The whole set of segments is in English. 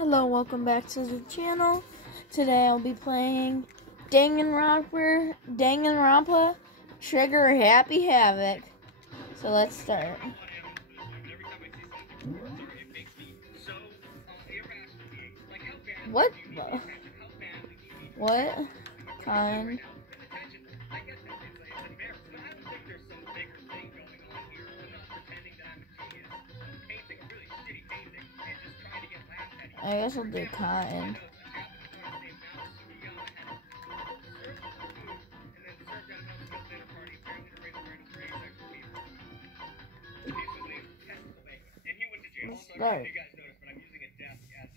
Hello, welcome back to the channel. Today I'll be playing dangonronpa, trigger happy havoc. So let's start. What the? What kind? I guess I'll do kind. Let's start. You guys noticed, but I'm using a desk as an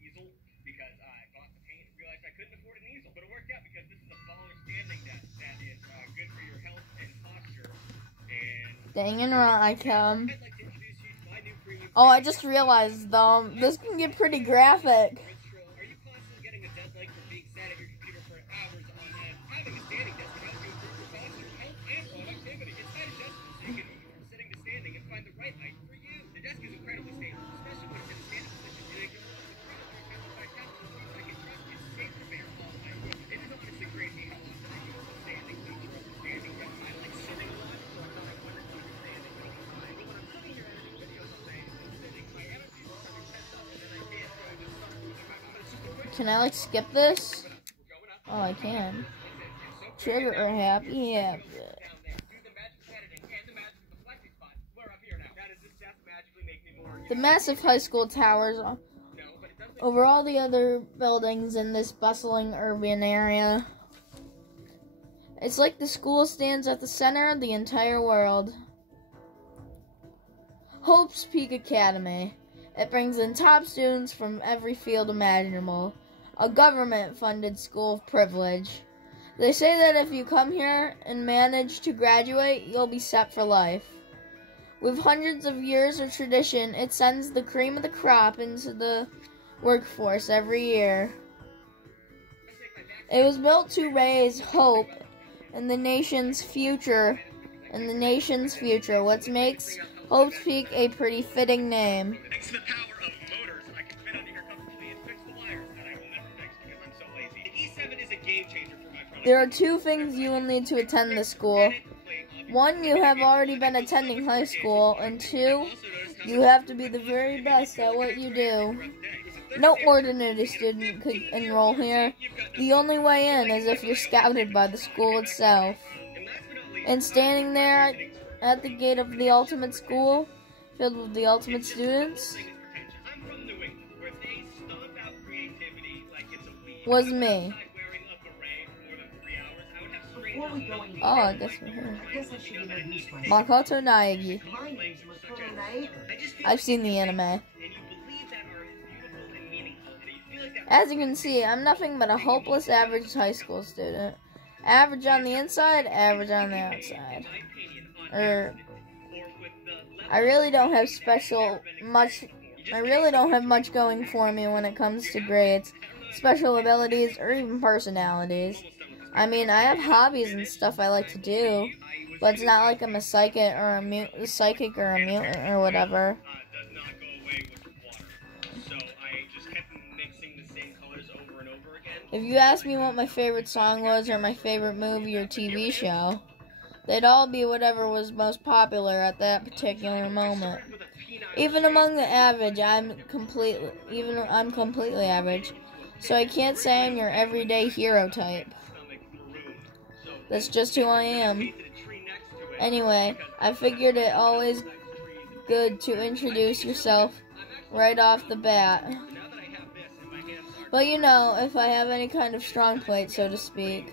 easel because I bought the paint and realized I couldn't afford an easel. But it worked out because this is a baller standing desk that is good for your health and posture. And dangonronpa. Oh, I just realized, this can get pretty graphic. Are you constantly getting a dead leg from being sat at your computer for hours on end? Having a standing desk can help you improve your posture, health, and productivity. It's not adjustable so you can move from sitting to standing and find the right height for you. The desk is incredibly stable, especially when it's in a standing position. And it can it is honestly crazy how often I use the standing feature of the standing desk. I like sitting a lot, so I'm not like one that's standing. But when I'm sitting here editing videos all day, can I like skip this? Oh, I can. Trigger or happy havoc. The massive high school towers over all the other buildings in this bustling urban area. It's like the school stands at the center of the entire world. Hope's Peak Academy. It brings in top students from every field imaginable. A government-funded school of privilege. They say that if you come here and manage to graduate, you'll be set for life. With hundreds of years of tradition, it sends the cream of the crop into the workforce every year. It was built to raise hope in the nation's future. What makes Hope's Peak a pretty fitting name. Thanks to the power of motors, I can fit under here comfortably and fix the wires that I will never fix because I'm so lazy. The E7 is a game changer for my product. There are two things you will need to attend this school. One, you have already been attending high school, and two, you have to be the very best at what you do. No ordinary student could enroll here. The only way in is if you're scouted by the school itself. And standing there at the gate of the ultimate school, filled with the ultimate students, was me. Oh, I guess we're here. Makoto Naegi. I've seen the anime. As you can see, I'm nothing but a hopeless average high school student. Average on the inside, average on the outside. I really don't have much going for me when it comes to grades, special abilities, or even personalities. I mean, I have hobbies and stuff I like to do, but it's not like I'm a psychic or a mutant or whatever. If you ask me what my favorite song was or my favorite movie or TV show, they'd all be whatever was most popular at that particular moment. Even among the average, I'm completely average. So I can't say I'm your everyday hero type. That's just who I am. Anyway, I figured it always good to introduce yourself right off the bat. But you know, if I have any kind of strong plate, so to speak,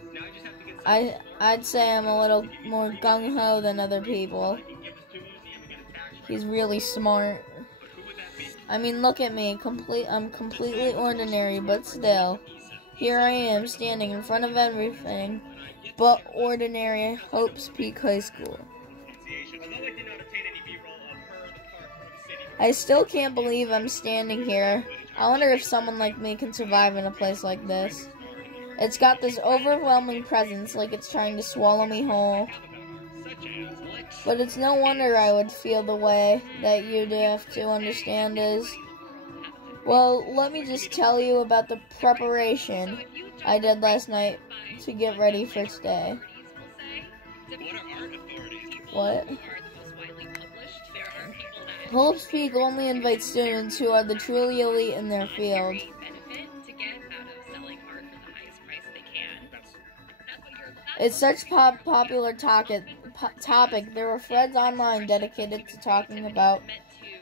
I'd say I'm a little more gung-ho than other people. He's really smart. I mean, look at me. I'm completely ordinary, but still. Here I am, standing in front of everything but ordinary Hope's Peak High School. I still can't believe I'm standing here. I wonder if someone like me can survive in a place like this. It's got this overwhelming presence, like it's trying to swallow me whole. But it's no wonder I would feel the way that you'd have to understand is Well, let me just tell you about the preparation I did last night to get ready for today. What? Hope Speak only invites students who are the truly elite in their field. It's such popular topic. There were threads online dedicated to talking about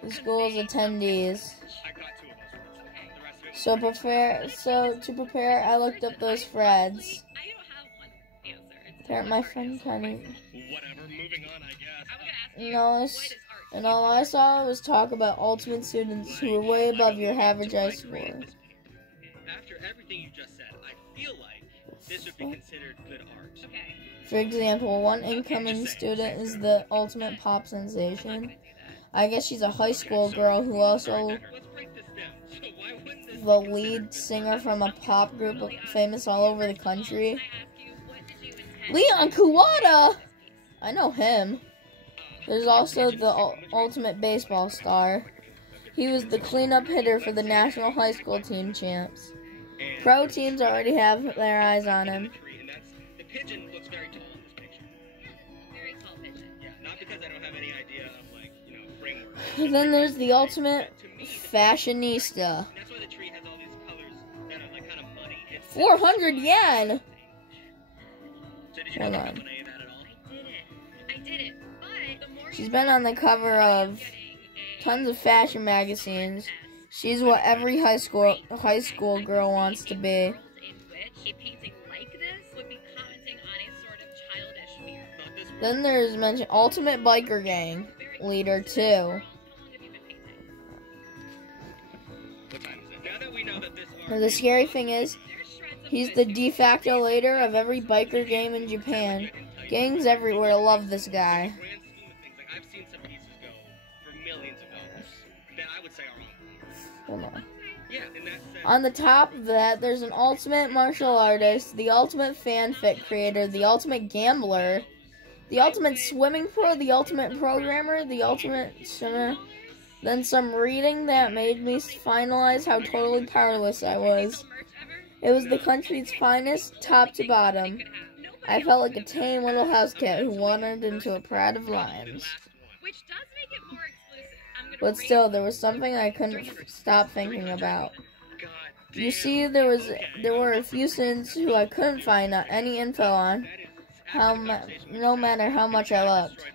the school's attendees. So to prepare, I looked up those threads. My friend Kenny. And all I saw was talk about ultimate students who were way above your average high score. After everything you just said, I feel like this would be considered good art. Okay. For example, one incoming student is the ultimate pop sensation. I guess she's a high school girl who also the lead singer from a pop group famous all over the country. Leon Kuwata! I know him. There's also the ultimate baseball star. He was the cleanup hitter for the national high school team champs. Pro teams already have their eyes on him. The pigeon looks very tall in this picture. Very tall pigeon. Yeah, not because I don't have any idea of, like, you know, framework. Then there's the ultimate fashionista. That's why the tree has all these colors that are, like, kind of muddy. 400 yen! So did you know about any of that at all? I didn't. But the more She's been on the cover of tons of fashion magazines. She's what every high school girl wants to be. in which a painting like this would be commenting on a sort of childish fear. Then there's mentioned ultimate biker gang leader too. How long have you been painting? What time is it? Now that we know that this Now, the scary thing is, he's the de facto leader of every biker gang in Japan. Gangs everywhere love this guy. grand scheme of things, like, I've seen some pieces go for millions of dollars that I would say are on. Hold on. Yeah, in that sense. On the top of that, there's an ultimate martial artist, the ultimate fanfic creator, the ultimate gambler, the ultimate swimming pro, the ultimate programmer, the ultimate swimmer, then some reading that made me finalize how totally powerless I was. It was the country's finest, top to bottom. I felt like a tame little house cat who wandered into a pride of lions. Which does make it more exclusive. I'm gonna But still, there was something I couldn't stop thinking about. You see, there were a few students who I couldn't find any info on, no matter how much I looked.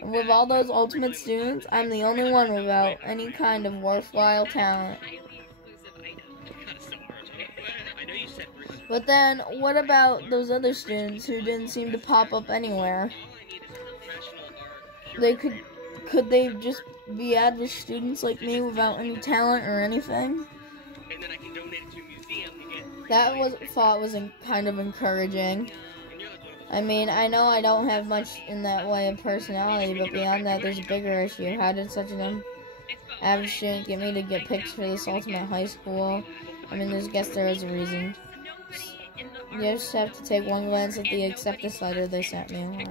And with all those ultimate students, I'm the only one without any kind of worthwhile talent. But then, what about those other students who didn't seem to pop up anywhere? Could they just be average students like me without any talent or anything? That thought was kind of encouraging. I mean, I know I don't have much in that way of personality, but beyond that, there's a bigger issue. How did such an average student get me to get picked for this ultimate high school? I mean, I guess there is a reason. You just have to take one glance at the acceptance letter they sent me.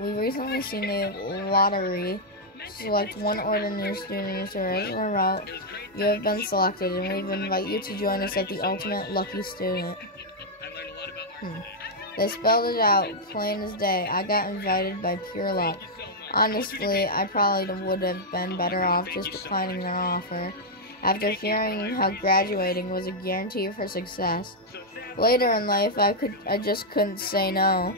We recently seen a lottery. Select one ordinary student to a regular route. You have been selected, and we invite you to join us at the ultimate lucky student. They spelled it out, plain as day. I got invited by pure luck. Honestly, I probably would have been better off just declining their offer, after hearing how graduating was a guarantee for success. Later in life, I just couldn't say no.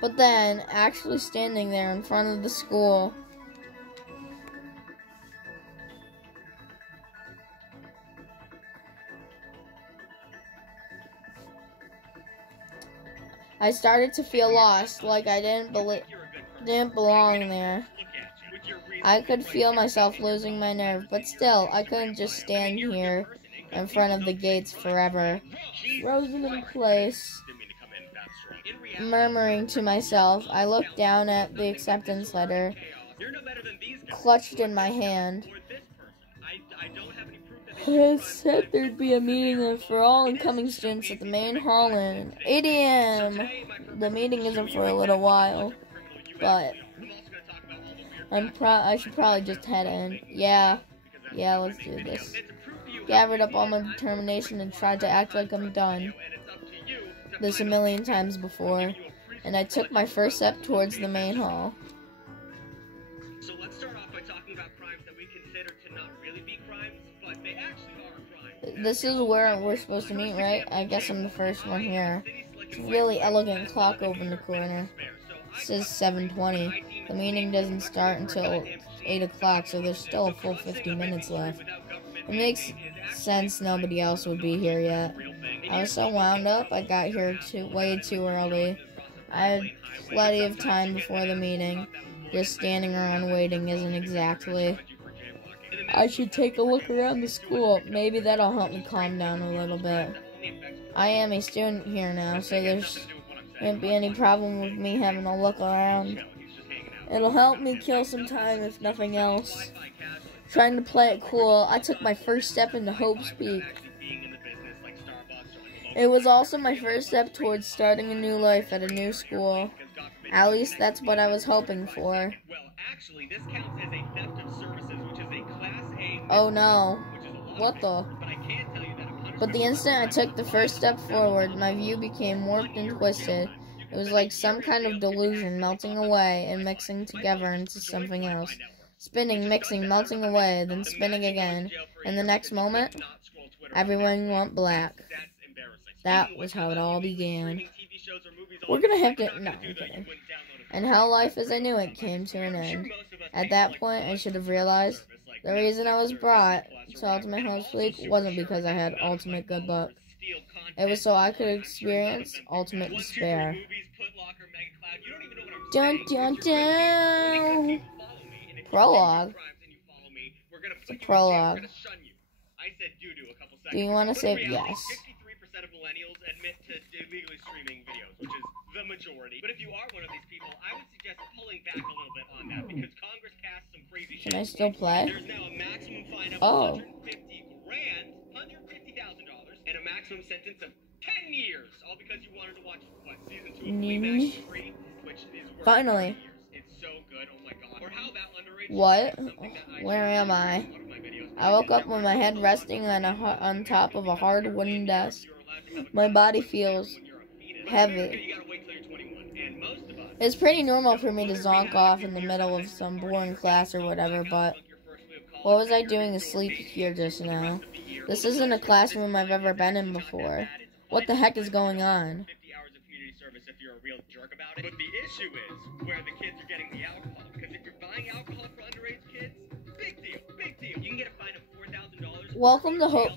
But then, actually standing there in front of the school, I started to feel lost, like I didn't belong there. I could feel myself losing my nerve, but still, I couldn't just stand here in front of the gates forever, frozen in place, murmuring to myself. I looked down at the acceptance letter, clutched in my hand. It said there'd be a meeting for all incoming students at the main hall at 8 a.m. The meeting isn't for a little while. but I should probably just head in. Yeah, let's do this. Gathered up all my determination and tried to act like I'm done. This a million times before, and I took my first step towards the main hall. So let's start off by talking about crimes that we consider to not really be crimes, but they actually are crimes. This is where we're supposed to meet, right? I guess I'm the first one here. It's a really elegant clock over in the corner. It says 7:20. The meeting doesn't start until 8 o'clock, so there's still a full 50 minutes left. It makes sense nobody else would be here yet. I was so wound up, I got here way too early. I had plenty of time before the meeting. Just standing around waiting isn't exactly. I should take a look around the school. Maybe that'll help me calm down a little bit. I am a student here now, so there's won't be any problem with me having a look around. It'll help me kill some time, if nothing else. Trying to play it cool, I took my first step into Hope's Peak. It was also my first step towards starting a new life at a new school. At least that's what I was hoping for. Oh no. What the? But the instant I took the first step forward, my view became warped and twisted. It was like some kind of delusion melting away and mixing together into something else. Spinning, mixing, melting away, then spinning again. And the next moment, everyone went black. That was how it all began. We're gonna have to... No, I'm kidding. And how life as I knew it came to an end. At that point, I should have realized the reason I was brought to Ultimate Hope's Peak wasn't because I had ultimate good luck. It was so I could experience ultimate despair. Dun dun dun! Prologue. It's a prologue. Do you want to say yes? 53% of millennials admit to illegally streaming videos, which is the majority. But if you are one of these people, I would suggest pulling back a little bit on that because Congress passed some crazy shit. Can I still play? There's now a maximum fine of $150,000, and a maximum sentence of 10 years, all because you wanted to watch season 2 of Fleabag free, which is worth finally. It's so good. Oh my god. Or how about underage? What? Where am I? I woke up with my head resting on top of a hard wooden desk. My body feels heavy. It's pretty normal for me to zonk off in the middle of some boring class or whatever, but what was I doing asleep here just now? This isn't a classroom I've ever been in before. What the heck is going on? But the issue is where the kids are getting the alcohol. Because if you're buying alcohol for underage kids, big deal, big deal. You can get a fine of $4,000. Welcome to Hope.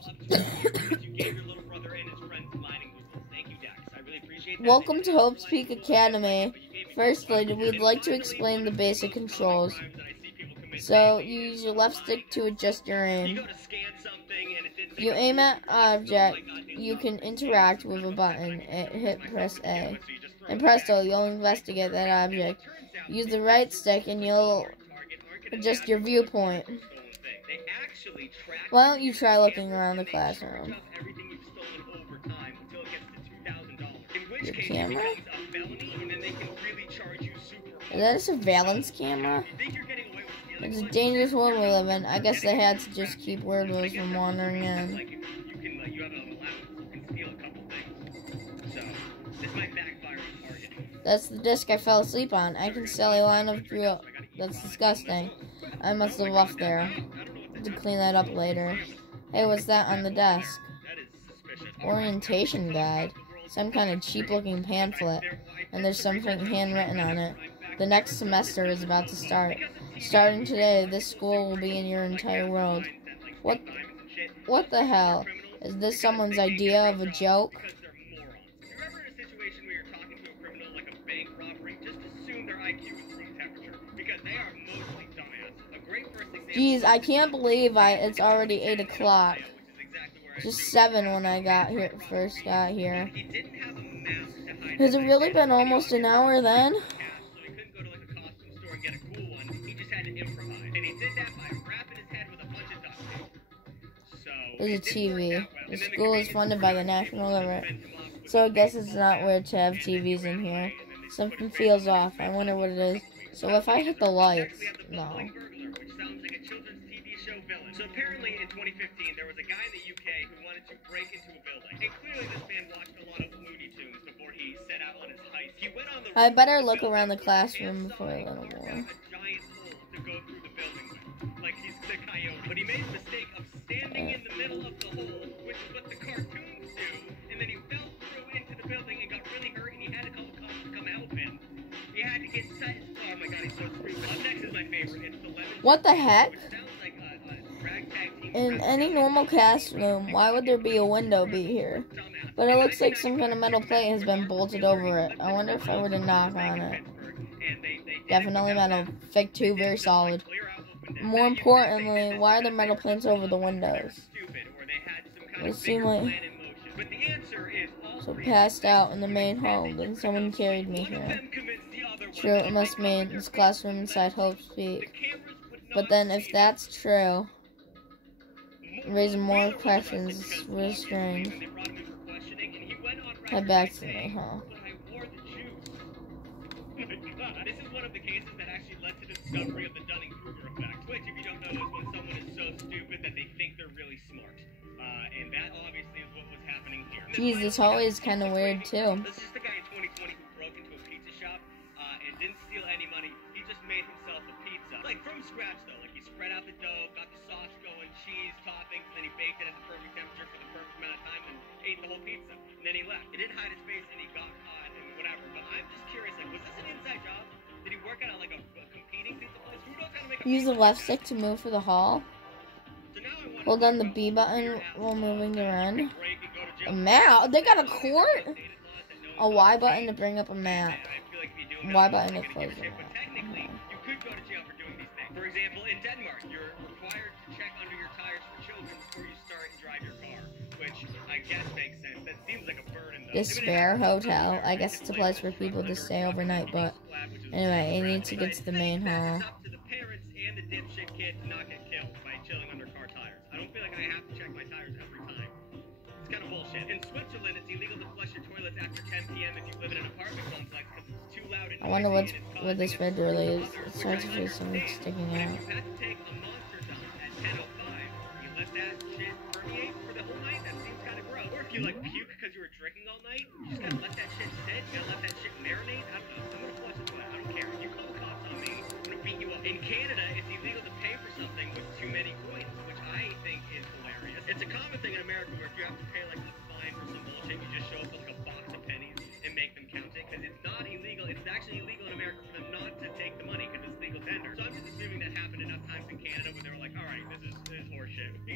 Welcome to Hope's Peak Academy. Firstly, we'd like to explain the basic controls. So, you use your left stick to adjust your aim. You aim at object, you can interact with a button. Hit press A. And presto, you'll investigate that object. Use the right stick and you'll adjust your viewpoint. Why don't you try looking around the classroom? Your camera? Is that a surveillance camera? It's a dangerous world we live in. I guess they had to just keep weirdos from wandering in. That's the disc I fell asleep on. I can sell a line of drill. That's disgusting. I must have left there. To clean that up later. Hey, what's that on the desk? Orientation guide. Some kind of cheap-looking pamphlet. And there's something handwritten on it. The next semester is about to start. Starting today, this school will be in your entire world. What the hell? Is this someone's idea of a joke? Geez, I can't believe it's already 8 o'clock. Just 7 when I first got here. Has it really been almost an hour then? There's a TV. The school is funded by the national government, so I guess it's not weird to have TVs in here. Something feels off. I wonder what it is. So if I hit the lights, We no. have the bumbling burglar, which sounds like a children's TV show villain. So apparently in 2015, there was a guy in the UK who wanted to break into a building. And clearly this man watched a lot of Looney Tunes before he set out on his heist. He went on the I roof better of the look building around the with his hands classroom before I side let him carved more. out a giant hole to go through the building with, like he's the coyote. But he made the mistake of standing in the middle of the hole, which is what the cartoons do, and then he fell through into the building and got really hurt, and he had to call the cops to come help him. He had to get set. Oh my god, he's so stupid. Up next is my favorite. It's the lemon. What the heck? Which sounds like a ragtag team. In any normal classroom, why would there be a window be here? But it looks like some kind of metal plate has been bolted over it. I wonder if I were to knock on it. Definitely metal. Fig 2, very solid. More importantly, why are there metal plates over the windows? It seemed like... So passed out in the main hall, then someone carried me here. True, it must mean this classroom inside Hope's Peak. But then if that's true, raising more questions restrained. Head back to me, huh? This is one of the cases that actually led to the discovery of the Dunning-Kruger effect, which, if you don't know, is when someone is so stupid that they think they're really smart. And that obviously is what was happening here. Jeez, this hallway is kind of weird too. This is the guy in 2020 who broke into a pizza shop and didn't steal any money. He just made himself a pizza, like from scratch though. Like he spread out the dough, got the sauce going, cheese, toppings, and then he baked it at the perfect temperature for the perfect amount of time, and ate the whole pizza. And then he left. He didn't hide his face, and he got caught and whatever. But I'm just curious, like, was this an inside job? Did he work at like a competing pizza place? Who knows how to make a Use the left stick to move for the hall. Hold down the B button while moving around. A map? They got a court? A Y button to bring up a map. Y button to close it. Technically, you could go to jail for doing these things. For example, in Denmark, you're required to check under your tires for children before you start and drive your car, which I guess makes sense. That seems like a burden, though. Despair Hotel. I guess it's a place for people to stay overnight, but anyway, I need to get to the main hall. It's up to the parents and the dipshit kid to not get killed by chilling under car tires. I don't feel like I have to check my tires every time. It's kind of bullshit. In Switzerland, it's illegal to flush your toilets after 10 p.m. if you live in an apartment complex because it's too loud and noisy. I wonder what this red really is. It's hard to feel something sticking out. If you had to take a monster dump at 10:05, you let that shit permeate for the whole night. That seems kind of gross. Or if you like puke because you were drinking all night, you just gotta let that shit sit. You gotta let that shit marinate. I don't know. I'm gonna flush the toilet. I don't care. If you call the cops on me, I'm gonna beat you up. In Canada, it's illegal to pay for something with too many coins, which I think is hilarious. It's a common thing in America where if you have to pay like a fine for some bullshit, you just show up with like a box of pennies and make them count it, because it's not illegal. It's actually illegal in America for them not to take the money because it's legal tender. So I'm just assuming that happened enough times in Canada where they were like, all right, this is horseshit. We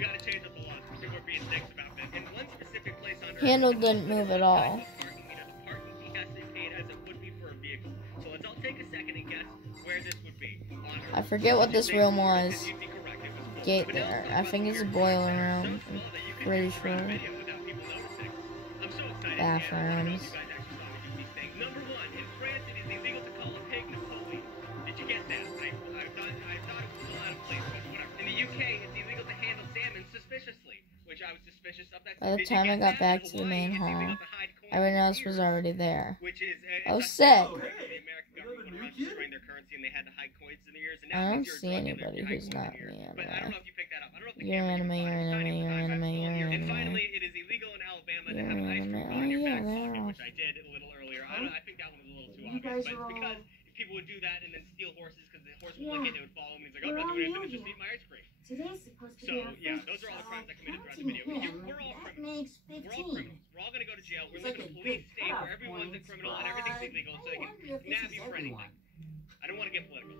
gotta change up the laws because people are being dicks about this. In one specific place on Earth, Handle didn't move at all. parking meter. The parking fee has to be paid as it would be for a vehicle. So let's all take a second and guess where this would be on Earth. I forget what this room was. You'd be correct. It was full. Gate But now there. let's I talk about think it's a weird boiler places that are room. so small that you can Pretty just record a sure. video without people noticing. I'm so excited. Bathrooms. You guys actually saw me do these things. Number one, in France, it is illegal to call a pig Napoleon. Did you get that? I thought it was still out of place, but whatever. In the UK, it's illegal to handle salmon suspiciously, which I was suspicious of that. By the Did you time I get got that? back In to the Hawaii, main it's illegal hall, to hide coins everyone in else was ears, already there. which is Oh, it's sick. the American government went around destroying their currency and they had to hide coins in their ears. And I now don't since see you're a drug dealer, anybody you hide who's coins not in your me ears. But I don't know if you picked that up. I don't know if the You're camera anime, can you're find it. It's anime, not you're even 5 anime, you're And anime. finally, it is illegal in Alabama to You're have an ice anime. cream Oh, on your yeah, back they're pocket, all- which I did a little earlier. I think that one was a little too You obvious, guys but are it's because all- if people would do that and then steal horses because the horse would Yeah. lick it, they would follow him. He's like, I'm We're not all doing anything, new just here. eat my ice cream. Today's supposed to So, be our yeah, first those are all the crimes I committed throughout the counting video. him. We're all That criminals. makes We're all 15. criminals. We're all gonna go to jail. We It's live like in a a police good state where cutoff everyone's a point, criminal and but everything's illegal, so they I can wonder if this nab is you for everyone. anything. I don't want to get political.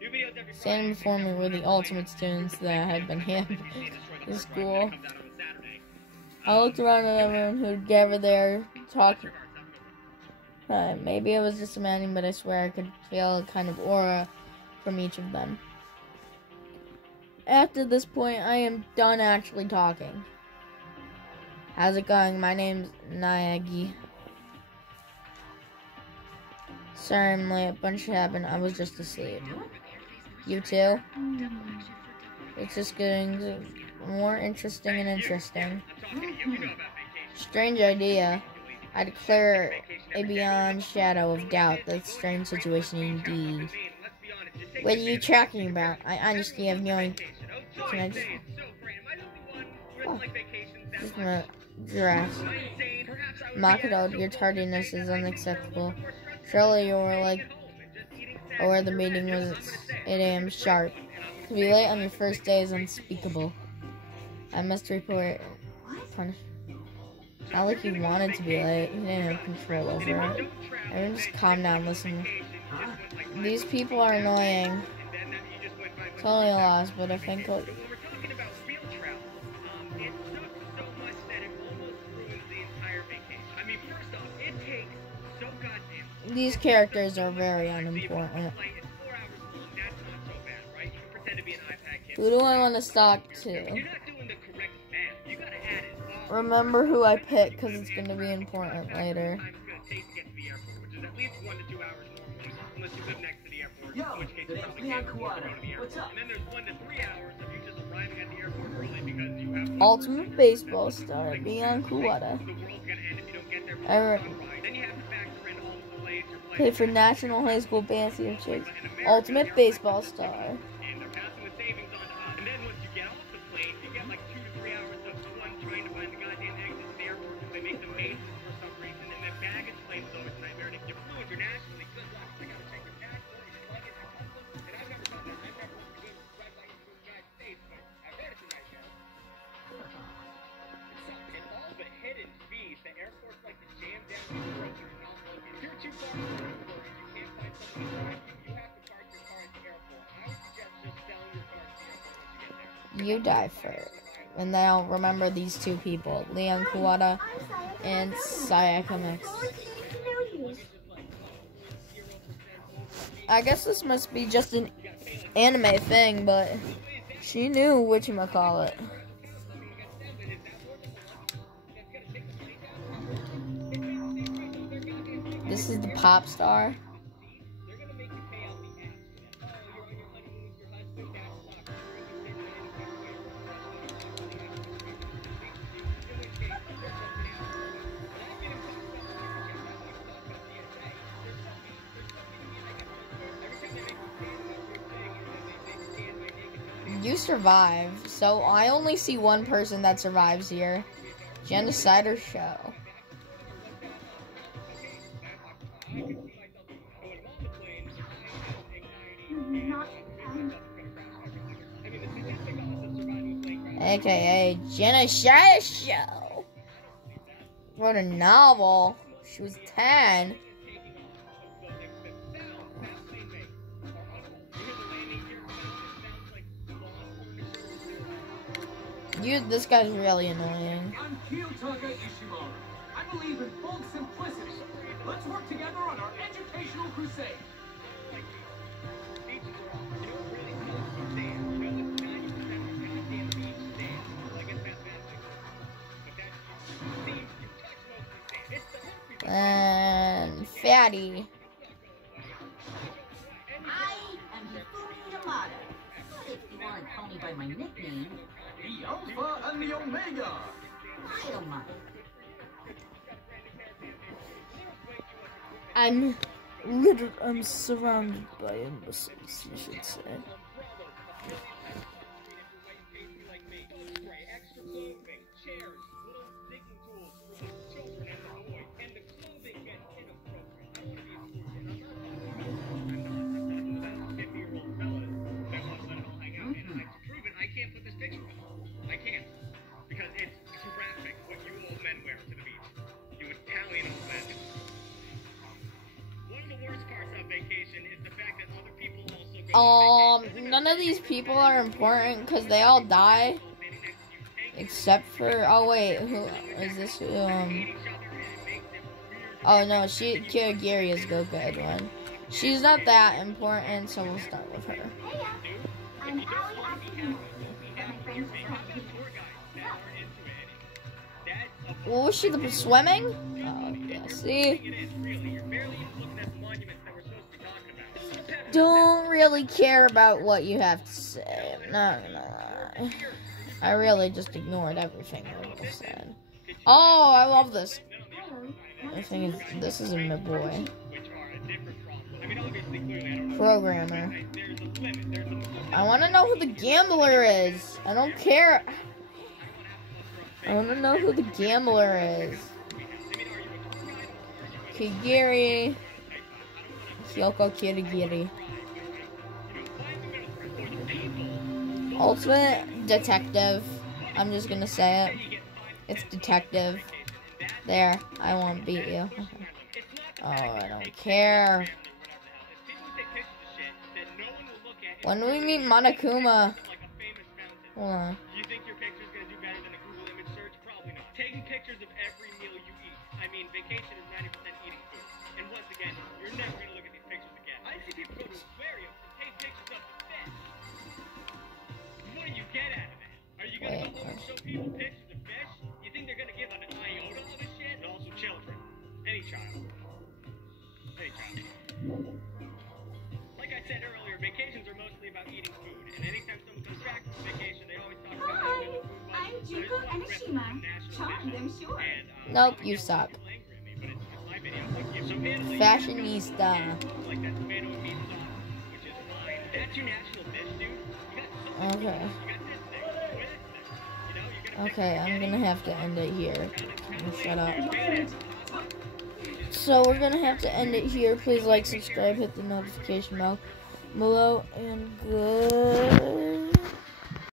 New videos every Friday. Standing before me were the ultimate students that had been handed in school. I looked around at everyone who'd gathered there talking. Maybe it was just imagining, but I swear I could feel a kind of aura from each of them. After this point, I am done actually talking. How's it going? My name's Nayagi. Sorry I'm late. A bunch happened. I was just asleep. You too? It's just getting more interesting and interesting. Strange idea. I declare a beyond shadow of doubt that strange situation indeed. What are you talking about? I honestly have no idea. Can I just... Oh, just my dress. Makoto, your tardiness is unacceptable. Surely you were like... Or the meeting was 8 a.m. sharp. To be late on your first day is unspeakable. I must report... Punish. Not like you wanted to be late. You didn't have control over it. Everyone just calm down, listen. These people are annoying. Totally lost, but I think... These characters are very unimportant. Who do I want to stalk to? Remember who I pick, because it's going to be important later. Ultimate baseball star, Leon Kuwata. Play for National High School Band Chicks. Ultimate baseball star. You die first. And then I'll remember these two people, Leon Kuwata and Sayaka Mix. I guess this must be just an anime thing, but she knew whatchamacallit. This is the pop star. You survive, so I only see one person that survives here. Genocide or show. AKA Genocide show. Wrote a novel. She was 10. This guy's really annoying. I'm Kiyotaka Ishimura. I believe in full simplicity. Let's work together on our educational crusade. And Fatty. I am Hifumi Yamada. If you want to call me by my nickname, The Alpha and the Omega. I don't mind. I'm surrounded by imbeciles, you should say. None of these people are important because they all die. Except for, oh wait, who is this? Oh no, Kirigiri is the good one. She's not that important, so we'll start with her. I'm Ali Akiyama. My friends What was she, swimming? Oh, yeah, see? Don't really care about what you have to say. I'm not gonna lie. I really just ignored everything you said. Oh, I love this. I think this is a boy. which are a different problem. I mean, obviously, clearly, I don't know. Programmer. There's a limit. There's a I want to know who the gambler is. I don't care. I want to know who the gambler is. Kigiri. Kyoko Kirigiri. Ultimate detective. I'm just gonna say it. It's detective. There. I won't beat you. Oh, I don't care. When do we meet Monokuma? Hold on. You think your picture's gonna do better than a Google image search? Probably not. Taking pictures of every meal you eat. I mean, vacation is 90% eating food. And once again, you're never gonna look at these pictures again. I see people go to aquariums and take pictures of the fish. What do you get out of it? Are you gonna go home and show people pictures of fish? You think they're gonna give an iota of this shit? And also children. Any child. Any child. Like I said earlier, vacations are mostly about eating food. And anytime someone comes back from vacation, they always talk about how good the food was. I'm Juko Anashima. Charmed, I'm sure. Nope, you suck. Fashionista. Okay. Okay, I'm gonna have to end it here. Shut up. So we're gonna have to end it here. Please like, subscribe, hit the notification bell below, and good.